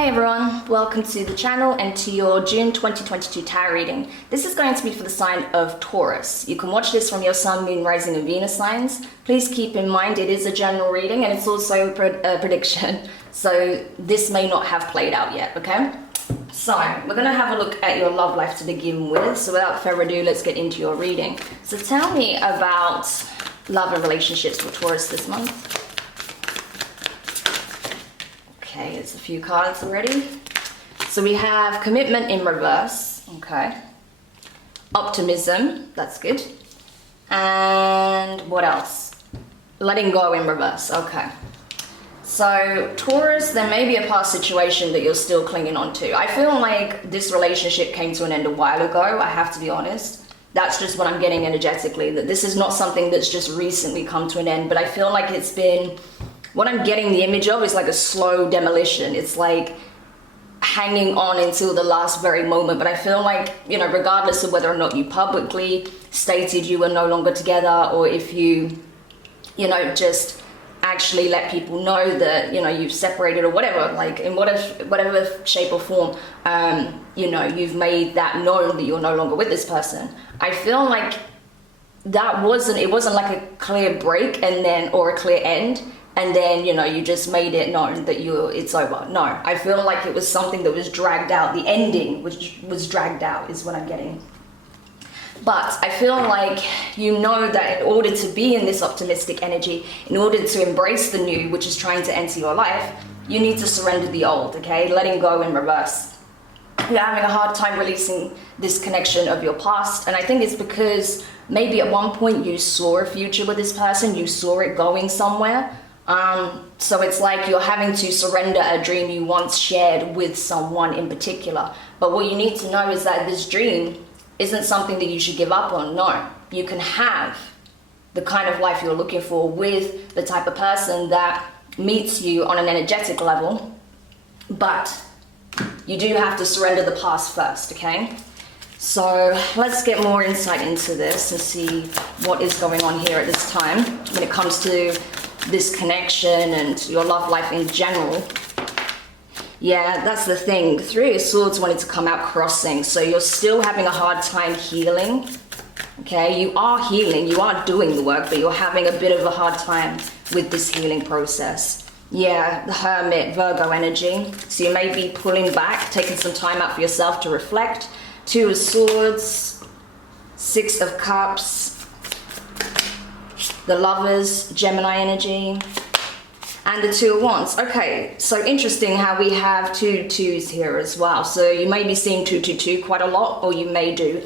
Hey everyone, welcome to the channel and to your June 2022 tarot reading. This is going to be for the sign of Taurus. You can watch this from your Sun, Moon, Rising and Venus signs. Please keep in mind it is a general reading and it's also a prediction. So this may not have played out yet, okay? So we're going to have a look at your love life to begin with. So without further ado, let's get into your reading. So tell me about love and relationships for Taurus this month. Okay, it's a few cards already. So we have commitment in reverse, okay. Optimism, that's good. And what else? Letting go in reverse, okay. So Taurus, there may be a past situation that you're still clinging on to. I feel like this relationship came to an end a while ago, I have to be honest. That's just what I'm getting energetically, that this is not something that's just recently come to an end, but I feel like it's been, what I'm getting the image of is like a slow demolition. It's like hanging on until the last very moment. But I feel like, you know, regardless of whether or not you publicly stated you were no longer together, or if you know, just actually let people know that, you know, you've separated or whatever, like in whatever shape or form, you know, you've made that known that you're no longer with this person. I feel like that it wasn't like a clear break and then, or a clear end, and then, you know, you just made it known that it's over. No, I feel like it was something that was dragged out. The ending was dragged out is what I'm getting. But I feel like you know that in order to be in this optimistic energy, in order to embrace the new, which is trying to enter your life, you need to surrender the old, okay? Letting go in reverse. You're having a hard time releasing this connection of your past, and I think it's because maybe at one point you saw a future with this person, you saw it going somewhere. So it's like you're having to surrender a dream you once shared with someone in particular. But what you need to know is that this dream isn't something that you should give up on. No, you can have the kind of life you're looking for with the type of person that meets you on an energetic level, but you do have to surrender the past first, okay? So let's get more insight into this and see what is going on here at this time when it comes to this connection and your love life in general. Yeah, that's the thing. The Three of Swords wanted to come out crossing, so you're still having a hard time healing. Okay, you are healing, you are doing the work, but you're having a bit of a hard time with this healing process. Yeah, the Hermit, Virgo energy. So you may be pulling back, taking some time out for yourself to reflect. Two of Swords, Six of Cups, the Lovers, Gemini energy, and the Two of Wands. Okay, so interesting how we have two twos here as well. So you may be seeing 222 quite a lot, or you may do,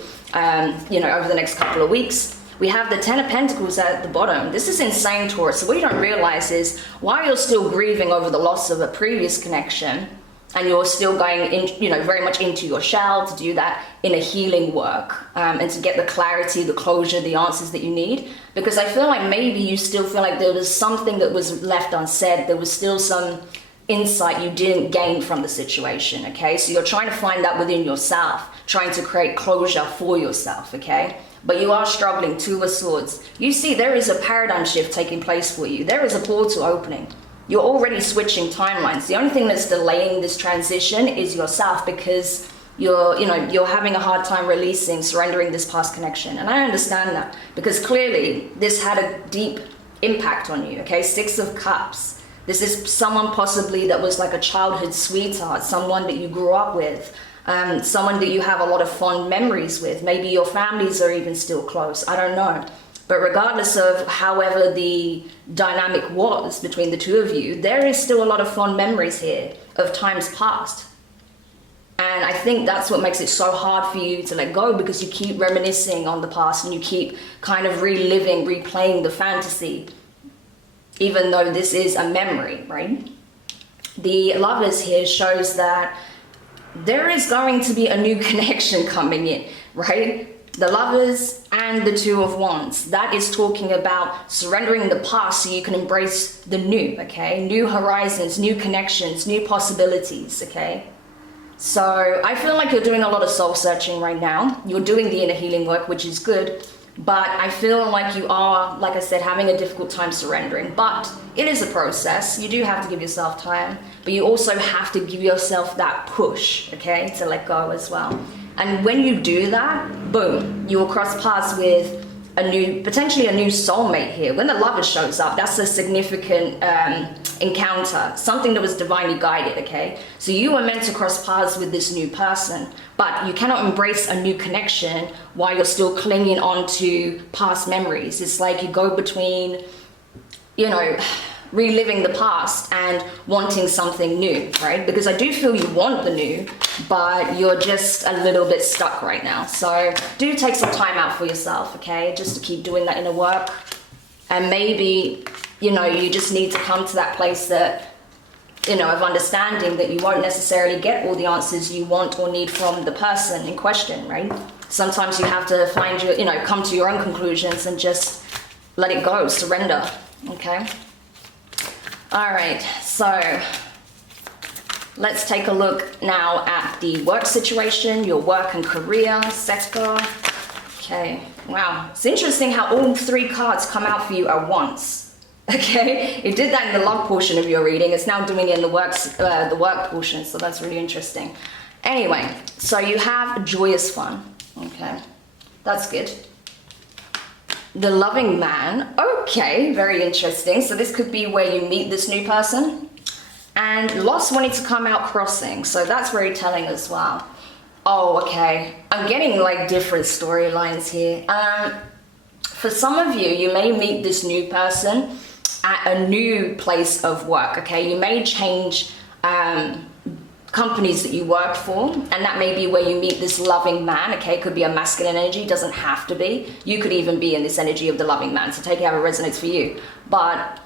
you know, over the next couple of weeks. We have the Ten of Pentacles at the bottom. This is insane, Taurus. So what you don't realize is while you're still grieving over the loss of a previous connection, and you're still going in, you know, very much into your shell to do that in a healing work, and to get the clarity, the closure, the answers that you need. Because I feel like maybe you still feel like there was something that was left unsaid. There was still some insight you didn't gain from the situation, okay? So you're trying to find that within yourself, trying to create closure for yourself, okay? But you are struggling. Two of Swords. You see, there is a paradigm shift taking place for you. There is a portal opening. You're already switching timelines. The only thing that's delaying this transition is yourself, because you're having a hard time releasing, surrendering this past connection. And I understand that, because clearly this had a deep impact on you, okay? Six of Cups. This is someone possibly that was like a childhood sweetheart, someone that you grew up with, someone that you have a lot of fond memories with. Maybe your families are even still close, I don't know. But regardless of however the dynamic was between the two of you, there is still a lot of fond memories here of times past. And I think that's what makes it so hard for you to let go, because you keep reminiscing on the past and you keep kind of reliving, replaying the fantasy, even though this is a memory, right? The Lovers here shows that there is going to be a new connection coming in, right? The Lovers and the Two of Wands. That is talking about surrendering the past so you can embrace the new, okay? New horizons, new connections, new possibilities, okay? So I feel like you're doing a lot of soul searching right now. You're doing the inner healing work, which is good. but I feel like you are, like I said, having a difficult time surrendering. But it is a process. You do have to give yourself time, but you also have to give yourself that push, okay, to let go as well. And when you do that, boom, you will cross paths with potentially a new soulmate here. When the lover shows up, that's a significant encounter, something that was divinely guided, okay? So you were meant to cross paths with this new person, but you cannot embrace a new connection while you're still clinging on to past memories. It's like you go between, you know, reliving the past and wanting something new, right? Because I do feel you want the new, but you're just a little bit stuck right now. So do take some time out for yourself, okay? Just to keep doing that inner work. And maybe, you know, you just need to come to that place that, you know, of understanding that you won't necessarily get all the answers you want or need from the person in question, right? Sometimes you have to find your, you know, come to your own conclusions and just let it go, surrender, okay? All right, so let's take a look now at the work situation, your work and career sector. Okay, wow, it's interesting how all three cards come out for you at once. Okay, it did that in the love portion of your reading. It's now doing it in the work portion, so that's really interesting. Anyway, so you have joyous fun. Okay, that's good. The loving man, okay, very interesting. So this could be where you meet this new person. And loss wanting to come out crossing, so that's very telling as well. Oh, okay, I'm getting like different storylines here. For some of you, you may meet this new person at a new place of work, okay? You may change companies that you work for, and that may be where you meet this loving man, okay? It could be a masculine energy, doesn't have to be. You could even be in this energy of the loving man, so take it how it resonates for you. But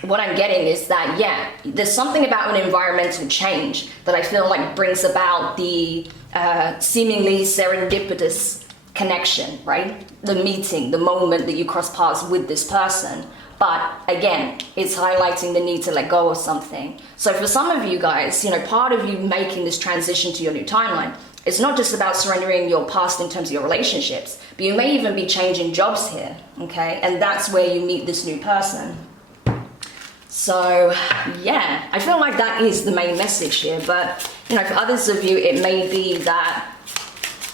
what I'm getting is that, yeah, there's something about an environmental change that I feel like brings about the seemingly serendipitous connection, right? The meeting, the moment that you cross paths with this person. But again, it's highlighting the need to let go of something. So for some of you guys, you know, part of you making this transition to your new timeline, it's not just about surrendering your past in terms of your relationships, but you may even be changing jobs here, okay? And that's where you meet this new person. So yeah, I feel like that is the main message here. But, you know, for others of you, it may be that,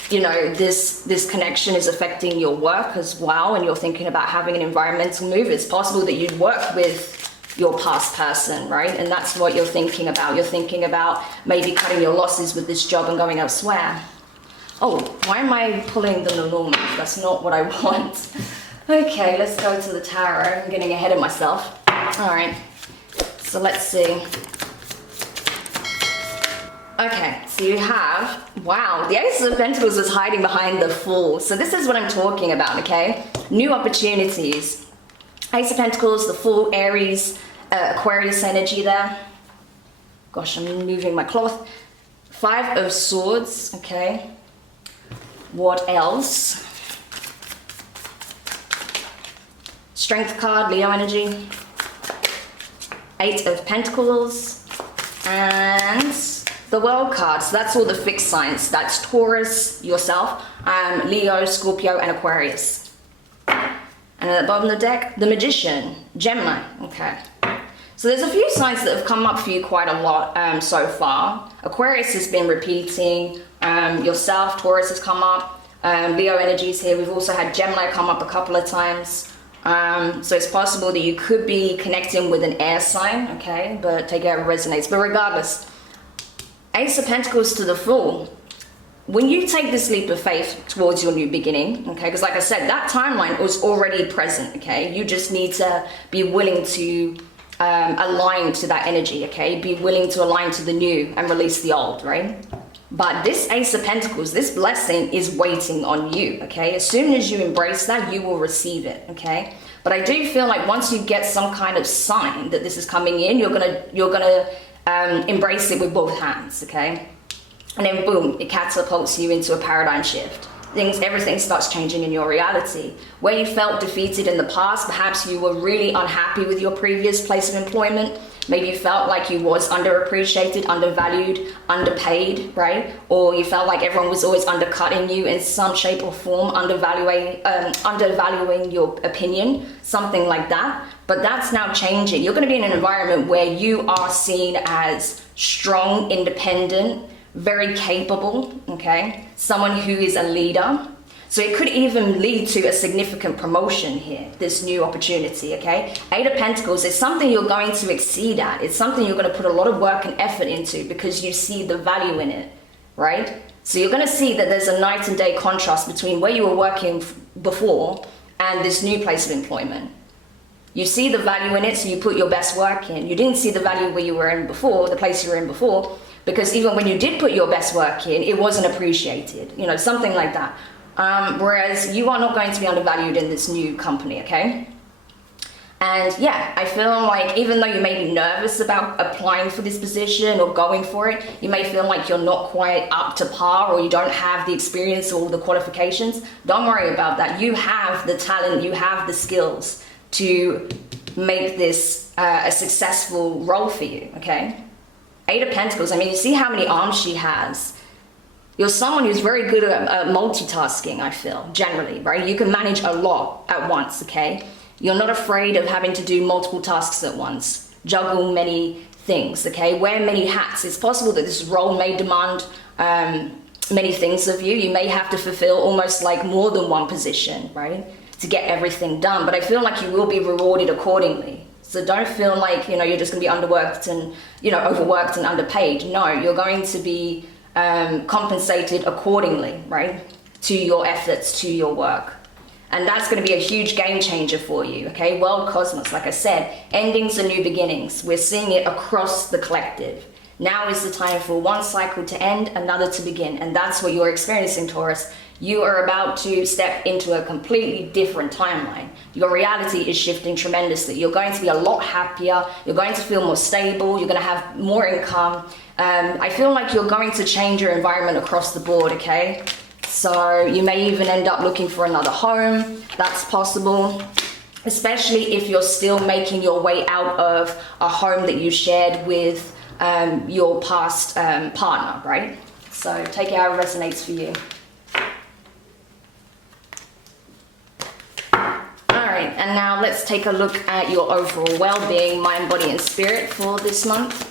you know, this connection is affecting your work as well, and you're thinking about having an environmental move. It's possible that you'd work with your past person, right? And that's what you're thinking about. You're thinking about maybe cutting your losses with this job and going elsewhere. Oh, why am I pulling the Lenormand? That's not what I want. Okay, let's go to the tarot. I'm getting ahead of myself. All right, so let's see. Okay, so you have, wow, the Ace of Pentacles is hiding behind the Fool. So this is what I'm talking about, okay? New opportunities. Ace of Pentacles, the Fool, Aries, Aquarius energy there. Gosh, I'm moving my cloth. Five of Swords, okay? What else? Strength card, Leo energy. Eight of Pentacles. And the World card, so that's all the fixed signs. That's Taurus, yourself, Leo, Scorpio, and Aquarius. And at the bottom of the deck, the Magician, Gemini, okay. So there's a few signs that have come up for you quite a lot so far. Aquarius has been repeating, yourself, Taurus has come up, Leo energies here. We've also had Gemini come up a couple of times. So it's possible that you could be connecting with an air sign, okay, but take it how it resonates. But regardless, Ace of Pentacles to the Fool. When you take this leap of faith towards your new beginning, okay, because like I said, that timeline was already present, okay? You just need to be willing to align to that energy, okay? Be willing to align to the new and release the old, right? But this Ace of Pentacles, this blessing is waiting on you, okay? As soon as you embrace that, you will receive it, okay? But I do feel like once you get some kind of sign that this is coming in, you're gonna embrace it with both hands, okay? And then boom, it catapults you into a paradigm shift. everything starts changing in your reality. Where you felt defeated in the past, perhaps you were really unhappy with your previous place of employment. Maybe you felt like you was underappreciated, undervalued, underpaid, right? Or you felt like everyone was always undercutting you in some shape or form, undervaluing your opinion, something like that. But that's now changing. You're going to be in an environment where you are seen as strong, independent, very capable, okay? Someone who is a leader. So it could even lead to a significant promotion here, this new opportunity, okay? Eight of Pentacles is something you're going to exceed at. It's something you're going to put a lot of work and effort into because you see the value in it, right? So you're going to see that there's a night and day contrast between where you were working before and this new place of employment. You see the value in it, so you put your best work in. You didn't see the value where you were in before, the place you were in before, because even when you did put your best work in, it wasn't appreciated, you know, something like that. Whereas you are not going to be undervalued in this new company, okay? And yeah, I feel like even though you may be nervous about applying for this position or going for it, you may feel like you're not quite up to par or you don't have the experience or the qualifications. Don't worry about that. You have the talent, you have the skills to make this a successful role for you, okay? Eight of Pentacles, I mean, you see how many arms she has. You're someone who's very good at multitasking, I feel, generally, right? You can manage a lot at once, okay? You're not afraid of having to do multiple tasks at once, juggle many things, okay? Wear many hats. It's possible that this role may demand many things of you. You may have to fulfill almost like more than one position, right? To get everything done, but I feel like you will be rewarded accordingly. So don't feel like, you know, you're just gonna be underworked and, you know, overworked and underpaid. No, you're going to be compensated accordingly, right? To your efforts, to your work. And that's going to be a huge game changer for you, okay? World Cosmos, like I said, endings and new beginnings. We're seeing it across the collective. Now is the time for one cycle to end, another to begin. And that's what you're experiencing, Taurus. You are about to step into a completely different timeline. Your reality is shifting tremendously. You're going to be a lot happier. You're going to feel more stable. You're going to have more income. I feel like you're going to change your environment across the board, okay? So you may even end up looking for another home. That's possible, especially if you're still making your way out of a home that you shared with your past partner, right? So take it how it resonates for you. Alright, and now let's take a look at your overall well-being, mind, body, and spirit for this month.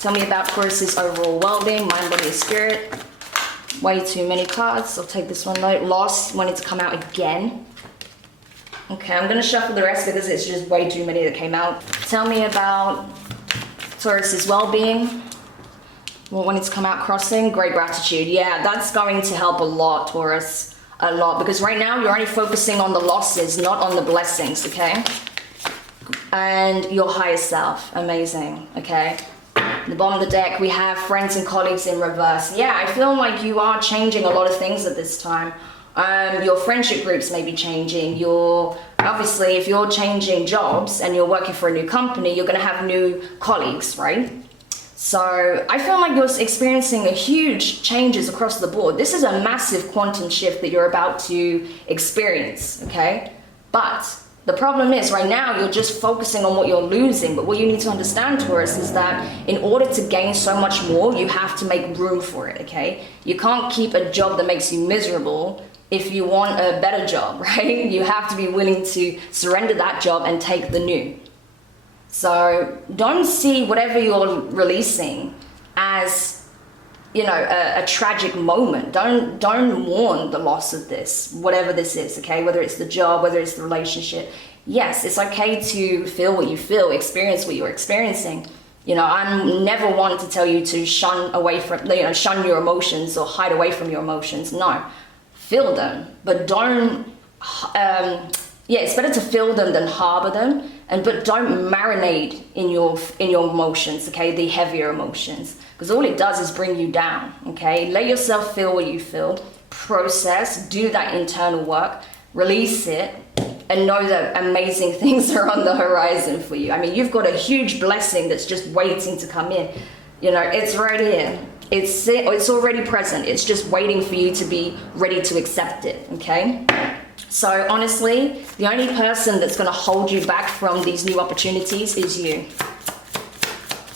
Tell me about Taurus's overall well-being, mind, body, and spirit. Way too many cards. I'll take this one though. Loss, wanting to come out again. Okay, I'm going to shuffle the rest because it's just way too many that came out. Tell me about Taurus's well-being. Wanting to come out crossing. Great gratitude. Yeah, that's going to help a lot, Taurus. A lot. Because right now you're only focusing on the losses, not on the blessings, okay? And your higher self. Amazing, okay? The bottom of the deck, we have friends and colleagues in reverse. Yeah, I feel like you are changing a lot of things at this time. Your friendship groups may be changing. Obviously, if you're changing jobs and you're working for a new company, you're going to have new colleagues, right? So I feel like you're experiencing a huge changes across the board. This is a massive quantum shift that you're about to experience, okay? But the problem is right now you're just focusing on what you're losing, but what you need to understand, Taurus, is that in order to gain so much more, you have to make room for it, okay? You can't keep a job that makes you miserable if you want a better job, right? You have to be willing to surrender that job and take the new. So don't see whatever you're releasing as, you know, a tragic moment. Don't mourn the loss of this, whatever this is, okay? Whether it's the job, whether it's the relationship. Yes, it's okay to feel what you feel, experience what you're experiencing. You know, I'm never one to tell you to shun your emotions or hide away from your emotions. No, feel them, but don't, it's better to feel them than harbor them. But don't marinate in your emotions, okay? The heavier emotions, because all it does is bring you down, okay? Let yourself feel what you feel, process, do that internal work, release it, and know that amazing things are on the horizon for you. I mean, you've got a huge blessing that's just waiting to come in. You know, it's right here. It's already present. It's just waiting for you to be ready to accept it, okay? So honestly, the only person that's going to hold you back from these new opportunities is you.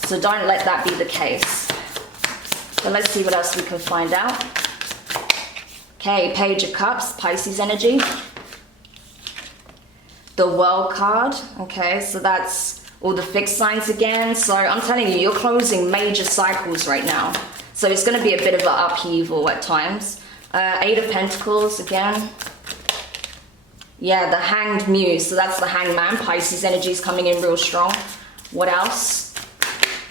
So don't let that be the case. So let's see what else we can find out. Okay, Page of Cups, Pisces energy. The World card, okay, so that's all the fixed signs again. So I'm telling you, you're closing major cycles right now. So it's going to be a bit of an upheaval at times. Eight of Pentacles again. Yeah, the Hanged Muse, so that's the Hanged Man. Pisces energy is coming in real strong. What else?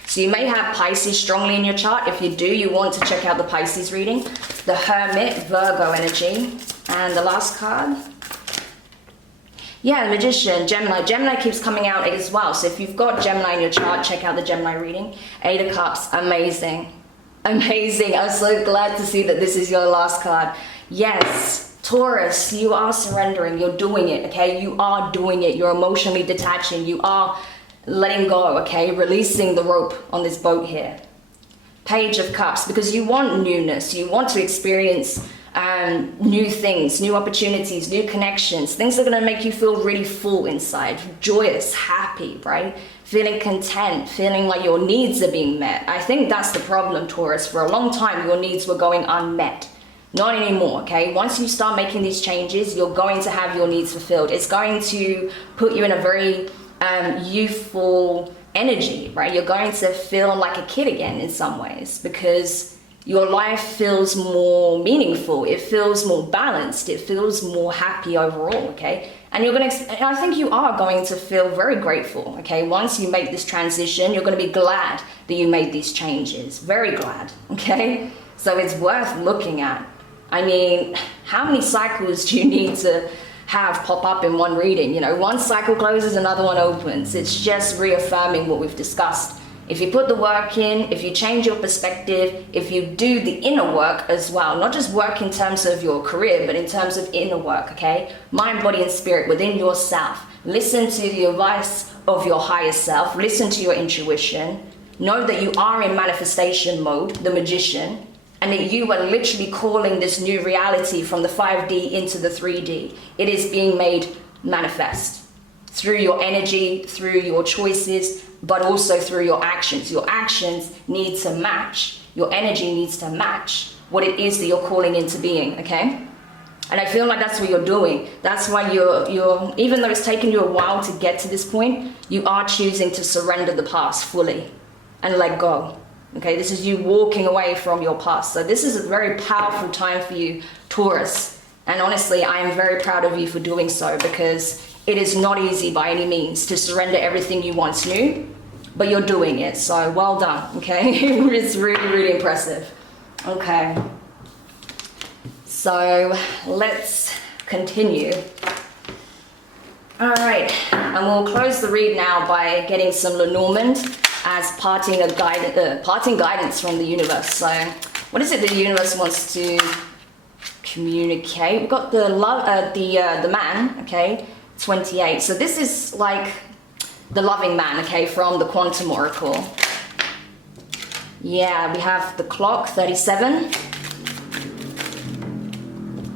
So you may have Pisces strongly in your chart. If you do, you want to check out the Pisces reading. The Hermit, Virgo energy. And the last card. Yeah, the Magician, Gemini. Gemini keeps coming out as well. So if you've got Gemini in your chart, check out the Gemini reading. Eight of Cups, amazing. Amazing. I'm so glad to see that this is your last card. Yes, Taurus, you are surrendering. You're doing it, okay? You are doing it. You're emotionally detaching. You are letting go, okay? Releasing the rope on this boat here. Page of Cups, because you want newness. You want to experience new things, new opportunities, new connections, things that are going to make you feel really full inside, joyous, happy, right? Feeling content, feeling like your needs are being met. I think that's the problem, Taurus. For a long time, your needs were going unmet. Not anymore, okay? Once you start making these changes, you're going to have your needs fulfilled. It's going to put you in a very youthful energy, right? You're going to feel like a kid again in some ways because your life feels more meaningful. It feels more balanced. It feels more happy overall, okay? And I think you are going to feel very grateful, okay? Once you make this transition, you're going to be glad that you made these changes. Very glad, okay? So it's worth looking at. I mean, how many cycles do you need to have pop up in one reading? You know, one cycle closes, another one opens. It's just reaffirming what we've discussed. If you put the work in, if you change your perspective, if you do the inner work as well, not just work in terms of your career, but in terms of inner work, okay? Mind, body, and spirit within yourself. Listen to the advice of your higher self. Listen to your intuition. Know that you are in manifestation mode, the Magician, and that you are literally calling this new reality from the 5D into the 3D. It is being made manifest through your energy, through your choices, but also through your actions. Your actions need to match, your energy needs to match what it is that you're calling into being, okay? And I feel like that's what you're doing. That's why you're even though it's taken you a while to get to this point, you are choosing to surrender the past fully and let go. Okay, this is you walking away from your past. So this is a very powerful time for you, Taurus. And honestly, I am very proud of you for doing so because it is not easy by any means to surrender everything you once knew, but you're doing it. So well done, okay? It's really, really impressive. Okay. So let's continue. All right, and we'll close the read now by getting some Lenormand as parting guidance from the universe. So what is it the universe wants to communicate? We've got the the man, okay, 28. So this is like the loving man, okay, from the Quantum Oracle. Yeah, we have the clock, 37.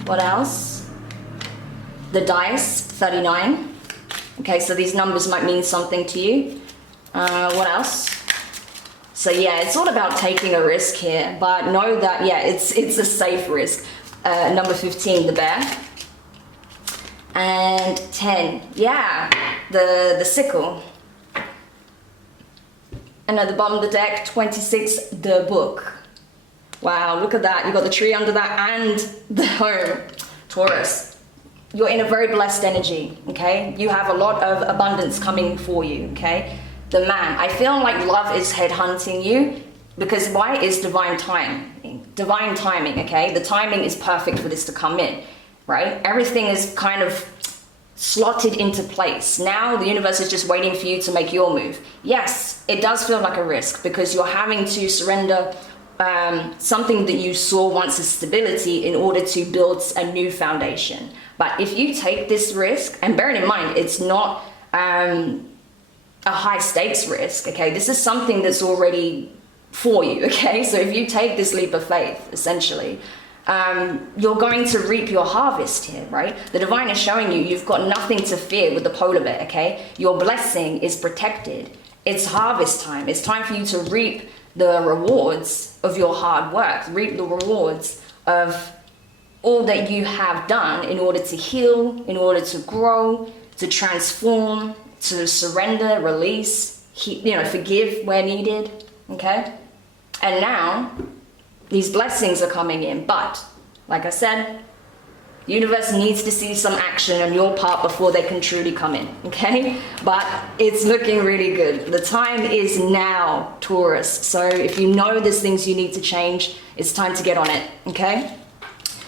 What else? The dice, 39. Okay, so these numbers might mean something to you. What else? So yeah, it's all about taking a risk here, but know that, yeah, it's a safe risk. Number 15, the bear. And 10, yeah, the sickle. And at the bottom of the deck, 26, the book. Wow, look at that. You've got the tree under that and the home. Taurus, you're in a very blessed energy, okay? You have a lot of abundance coming for you, okay? The man, I feel like love is headhunting you because why? Is divine timing. Divine timing, okay? The timing is perfect for this to come in, right? Everything is kind of slotted into place. Now the universe is just waiting for you to make your move. Yes, it does feel like a risk because you're having to surrender something that you saw once as stability in order to build a new foundation. But if you take this risk, and bearing in mind, it's not a high stakes risk, okay? This is something that's already for you, okay? So if you take this leap of faith, essentially, you're going to reap your harvest here, right? The divine is showing you you've got nothing to fear with the polar bear, okay? Your blessing is protected. It's harvest time. It's time for you to reap the rewards of your hard work, reap the rewards of all that you have done in order to heal, in order to grow, to transform, to surrender, release, forgive where needed, okay? And now, these blessings are coming in, but, like I said, the universe needs to see some action on your part before they can truly come in, okay? But it's looking really good. The time is now, Taurus. So if you know there's things you need to change, it's time to get on it, okay?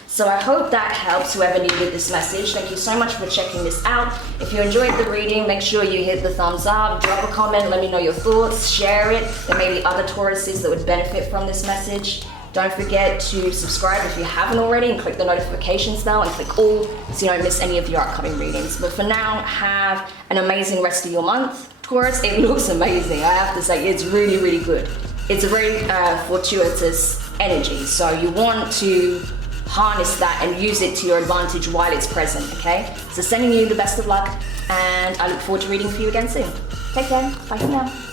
So I hope that helps whoever needed this message. Thank you so much for checking this out. If you enjoyed the reading, make sure you hit the thumbs up, drop a comment, let me know your thoughts, share it. There may be other Tauruses that would benefit from this message. Don't forget to subscribe if you haven't already and click the notifications bell and click all so you don't miss any of your upcoming readings. But for now, have an amazing rest of your month. Taurus, it looks amazing. I have to say, it's really, really good. It's a very fortuitous energy. So you want to harness that and use it to your advantage while it's present, okay? So sending you the best of luck, and I look forward to reading for you again soon. Take care. Bye for now.